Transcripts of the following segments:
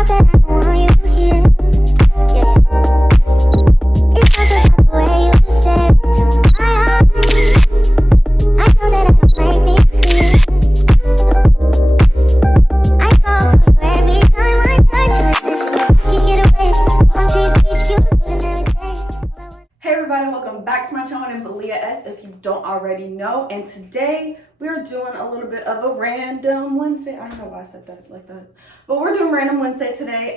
talk that I don't want you to hear. Yeah. It's something about the way you stare into my eyes. I know that I don't make things clear. I fall for you every time I try to resist. You get away. Palm trees, beach views, and everything. Hey everybody, welcome back to my channel. My name is Aliyah S, if you don't already know, and today we're doing a little bit of a random Wednesday. I don't know why I said that like that, but we're doing random Wednesday today.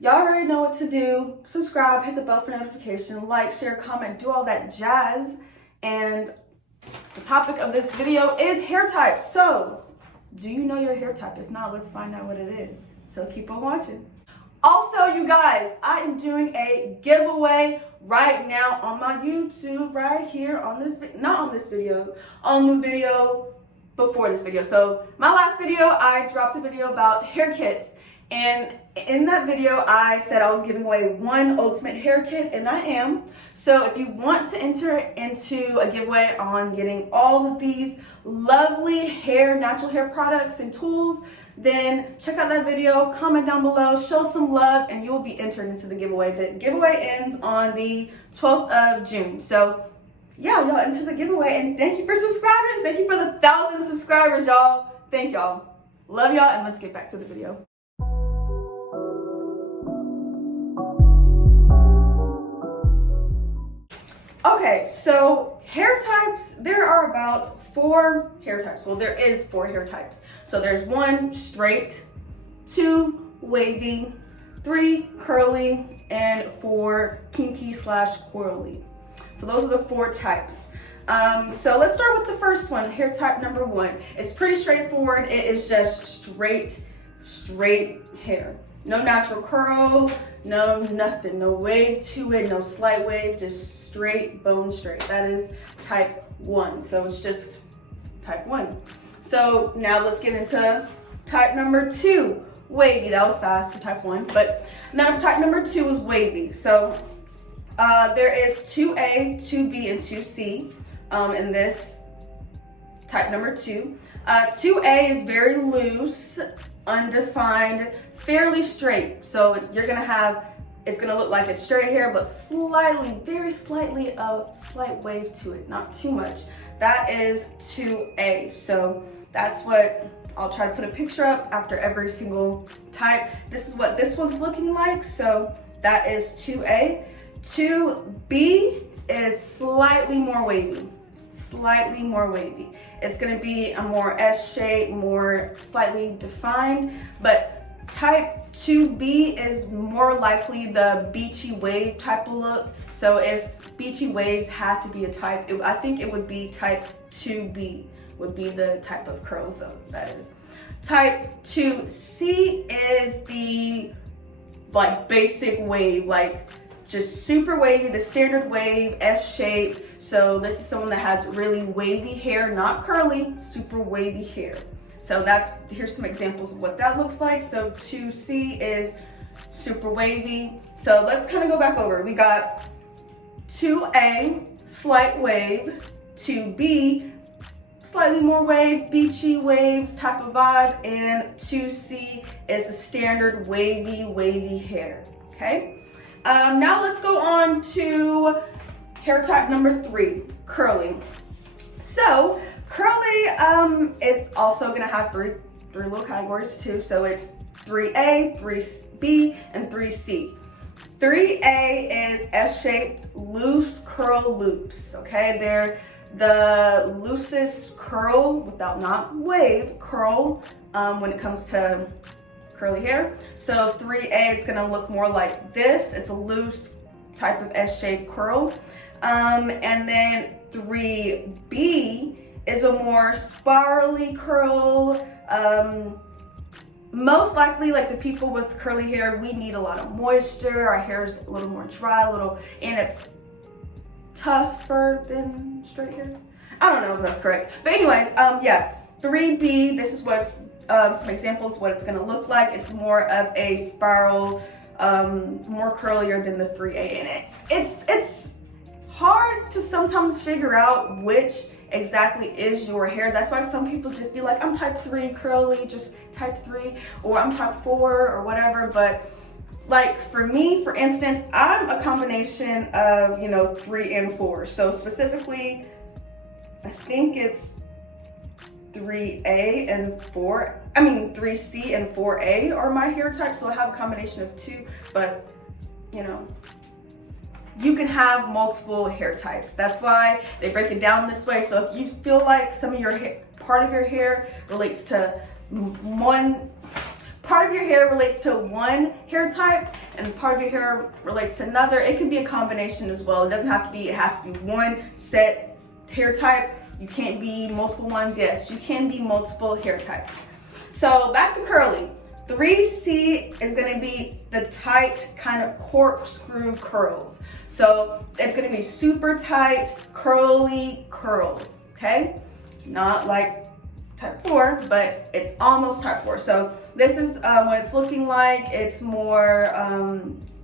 Y'all already know what to do. Subscribe, hit the bell for notification, like, share, comment, do all that jazz. And the topic of this video is hair types. So, do you know your hair type? If not, let's find out what it is. So keep on watching. Also, you guys, I am doing a giveaway right now on my YouTube right here on this, not on this video, on the video before this video. So my last video, I dropped a video about hair kits. And in that video, I said I was giving away one ultimate hair kit, and I am. So if you want to enter into a giveaway on getting all of these lovely hair, natural hair products and tools, then check out that video, comment down below, show some love, and you'll be entered into the giveaway. The giveaway ends on the 12th of June. So yeah, y'all enter the giveaway, and thank you for subscribing. Thank you for the 1,000 subscribers, y'all. Thank y'all. Love y'all, and let's get back to the video. Okay, so hair types, there are about 4 hair types. Well, there is 4 hair types. So there's 1 straight, 2 wavy, 3 curly, and 4 kinky/coily. So those are the 4 types. So let's start with the first one, hair type number 1. It's pretty straightforward. It is just straight hair. No natural curl, no nothing, no wave to it, no slight wave, just straight, bone straight. That is type 1. So it's just type 1. So now let's get into type number 2, wavy. That was fast for type 1, but now type number 2 is wavy. So there is 2A, 2B, and 2C in this type number 2. 2A is very loose, undefined, fairly straight. So you're gonna have, it's gonna look like it's straight hair, but slightly, very slightly a slight wave to it, not too much. That is 2A. So that's what, I'll try to put a picture up after every single type. This is what this one's looking like. So that is 2A. 2B is slightly more wavy. Slightly more wavy. It's gonna be a more S shape, more slightly defined, but type 2B is more likely the beachy wave type of look. So if beachy waves had to be a type, I think it would be type 2B would be the type of curls though, that is. Type 2C is the like basic wave, like just super wavy, the standard wave, S shape. So this is someone that has really wavy hair, not curly, super wavy hair. So here's some examples of what that looks like. So 2C is super wavy. So let's kind of go back over. We got 2A, slight wave, 2B, slightly more wave, beachy waves type of vibe, and 2C is the standard wavy hair, okay? Now let's go on to hair type number 3, curly. So curly, it's also gonna have three little categories too. So it's 3A, 3B, and 3C. 3A is S-shaped loose curl loops, okay? They're the loosest curl, without not wave, curl when it comes to curly hair. So 3A, it's gonna look more like this. It's a loose type of S-shaped curl. And then 3B is a more spirally curl. Most likely, like the people with curly hair, we need a lot of moisture. Our hair is a little more dry, and it's tougher than straight hair. I don't know if that's correct. But anyways, yeah, 3B, this is what's, some examples what it's gonna look like. It's more of a spiral, more curlier than the 3A. And it's hard to sometimes figure out which exactly is your hair. That's why some people just be like, I'm type 3 curly, just type 3, or I'm type 4 or whatever. But like for me, for instance, I'm a combination of, 3 and 4. So specifically, I think it's 3A and 4. 3C and 4A are my hair types. So I have a combination of 2, but you can have multiple hair types. That's why they break it down this way. So if you feel like some of your hair, part of your hair relates to one hair type and part of your hair relates to another, it can be a combination as well. It doesn't have to be, it has to be one set hair type. You can't be multiple ones. Yes, you can be multiple hair types. So back to curly. 3C is going to be the tight kind of corkscrew curls. So it's going to be super tight, curly curls, okay? Not like type 4, but it's almost type 4. So this is what it's looking like. It's more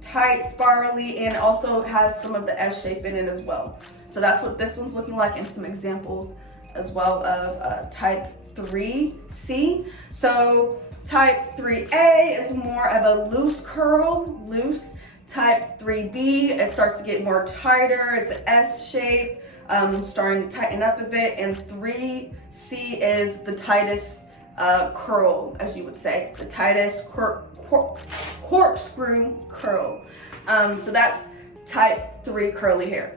tight, spirally, and also has some of the S shape in it as well. So that's what this one's looking like, and some examples as well of type 3C. So type 3A is more of a loose curl, loose. Type 3B, it starts to get more tighter. It's an S shape, starting to tighten up a bit. And 3C is the tightest curl, as you would say, the tightest corkscrew curl. So that's type 3 curly hair.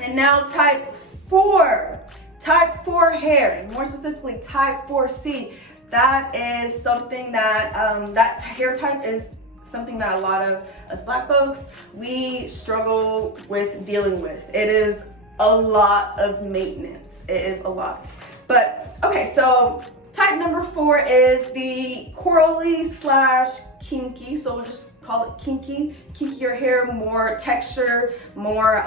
And now type 4 hair, and more specifically type 4C. That is something that, that hair type is something that a lot of us Black folks, we struggle with dealing with. It is a lot of maintenance. It is a lot. But okay, so type number 4 is the curly / kinky. So we'll just call it kinky. Kinkier hair, more texture, more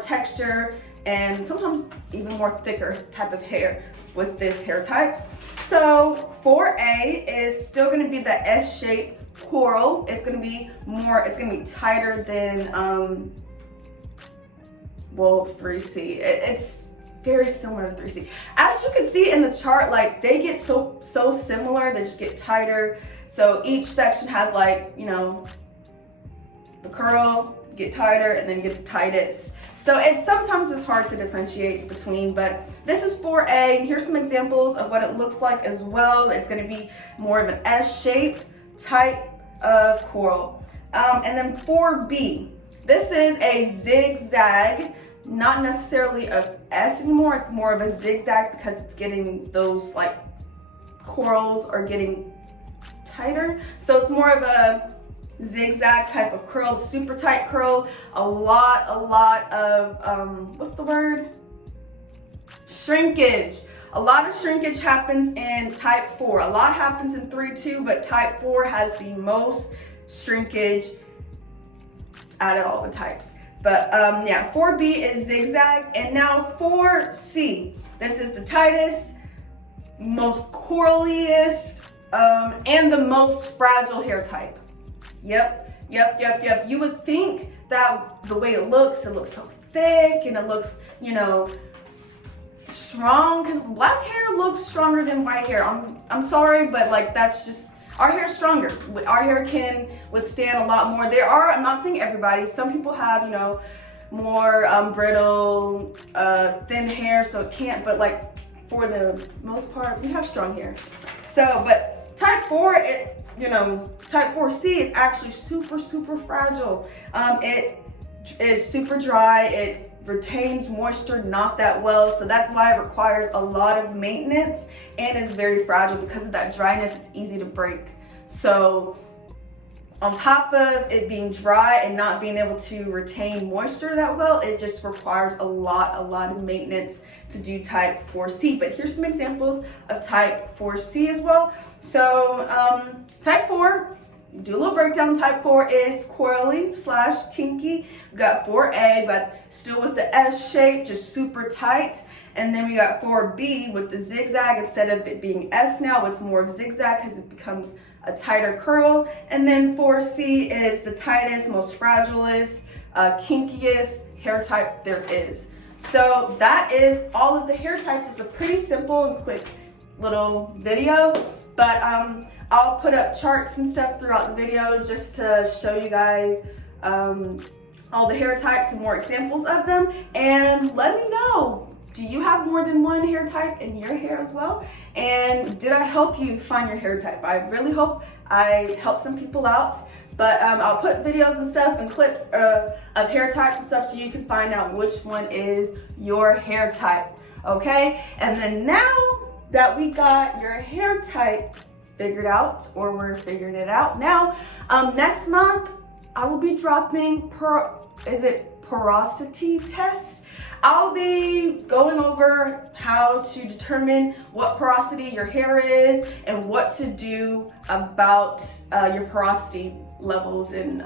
texture, and sometimes even more thicker type of hair with this hair type. So 4A is still going to be the S shape coral. It's going to be tighter than 3C. It's very similar to 3C. As you can see in the chart, like they get so similar, they just get tighter. So each section has like, the curl, get tighter, and then get the tightest. So sometimes it's hard to differentiate between, but this is 4A, and here's some examples of what it looks like as well. It's going to be more of an S shape, tight coral. And then 4B, this is a zigzag, not necessarily a S anymore. It's more of a zigzag because it's getting those like corals are getting tighter. So it's more of a zigzag type of curl, super tight curl, a lot of what's the word? Shrinkage. A lot of shrinkage happens in type 4. A lot happens in 3 too, but type 4 has the most shrinkage out of all the types. But 4B is zigzag, and now 4C. This is the tightest, most coraliest, and the most fragile hair type. Yep. You would think that the way it looks so thick and it looks, strong, because black hair looks stronger than white hair. I'm sorry, but like that's just, our hair's stronger. Our hair can withstand a lot more. I'm not saying everybody, some people have, more brittle, thin hair, so it can't, but like for the most part, we have strong hair. So, but type 4, type 4C is actually super fragile. It is super dry. It retains moisture not that well, so that's why it requires a lot of maintenance and is very fragile. Because of that dryness, it's easy to break. So on top of it being dry and not being able to retain moisture that well, it just requires a lot of maintenance to do type 4C. But here's some examples of type 4C as well. So type 4, do a little breakdown. Type 4 is curly / kinky. We got 4A, but still with the S shape, just super tight. And then we got 4B with the zigzag. Instead of it being S now, it's more of zigzag because it becomes a tighter curl. And then 4C is the tightest, most fragilest, kinkiest hair type there is. So that is all of the hair types. It's a pretty simple and quick little video, but I'll put up charts and stuff throughout the video just to show you guys all the hair types and more examples of them. And let me know, do you have more than one hair type in your hair as well? And did I help you find your hair type? I really hope I helped some people out. But I'll put videos and stuff and clips of hair types and stuff so you can find out which one is your hair type, okay? And then now that we got your hair type figured out, or we're figuring it out now, next month I will be dropping porosity test. I'll be going over how to determine what porosity your hair is and what to do about your porosity levels and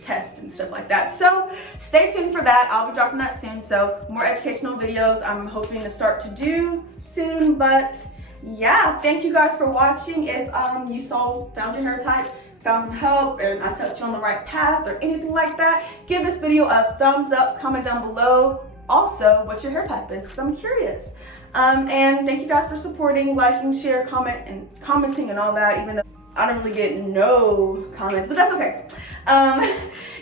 tests and stuff like that. So stay tuned for that. I'll be dropping that soon. So more educational videos I'm hoping to start to do soon. But yeah, thank you guys for watching. If you found your hair type, found some help, and I set you on the right path or anything like that, give this video a thumbs up, comment down below also what your hair type is, because I'm curious. And thank you guys for supporting, liking, share, commenting and all that, even though I don't really get no comments, but that's okay.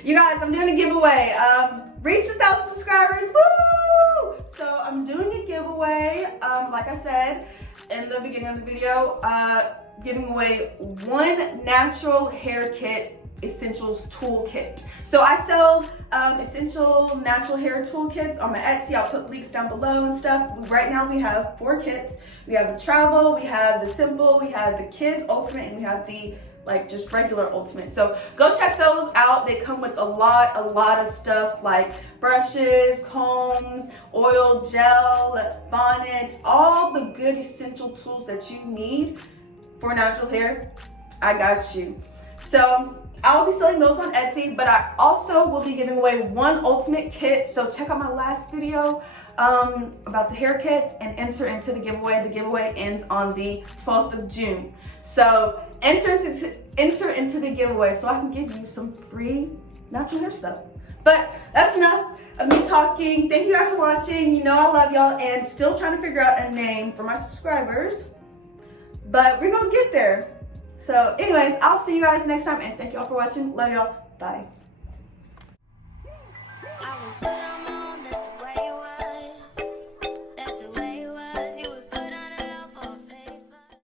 You guys, I'm doing a giveaway. Reach 1,000 subscribers, woo! So I'm doing a giveaway, like I said in the beginning of the video, giving away one natural hair kit essentials toolkit. So I sell essential natural hair toolkits on my Etsy. I'll put links down below and stuff. Right now we have 4 kits. We have the travel, we have the simple, we have the kids ultimate, and we have the just regular ultimate. So go check those out. They come with a lot of stuff like brushes, combs, oil, gel, bonnets, all the good essential tools that you need for natural hair. I got you. So I'll be selling those on Etsy, but I also will be giving away one ultimate kit. So check out my last video about the hair kits and enter into the giveaway. The giveaway ends on the 12th of June. So enter into the giveaway so I can give you some free natural hair stuff. But that's enough of me talking. Thank you guys for watching. You know I love y'all, and still trying to figure out a name for my subscribers. But we're gonna get there. So anyways, I'll see you guys next time, and thank y'all for watching. Love y'all. Bye.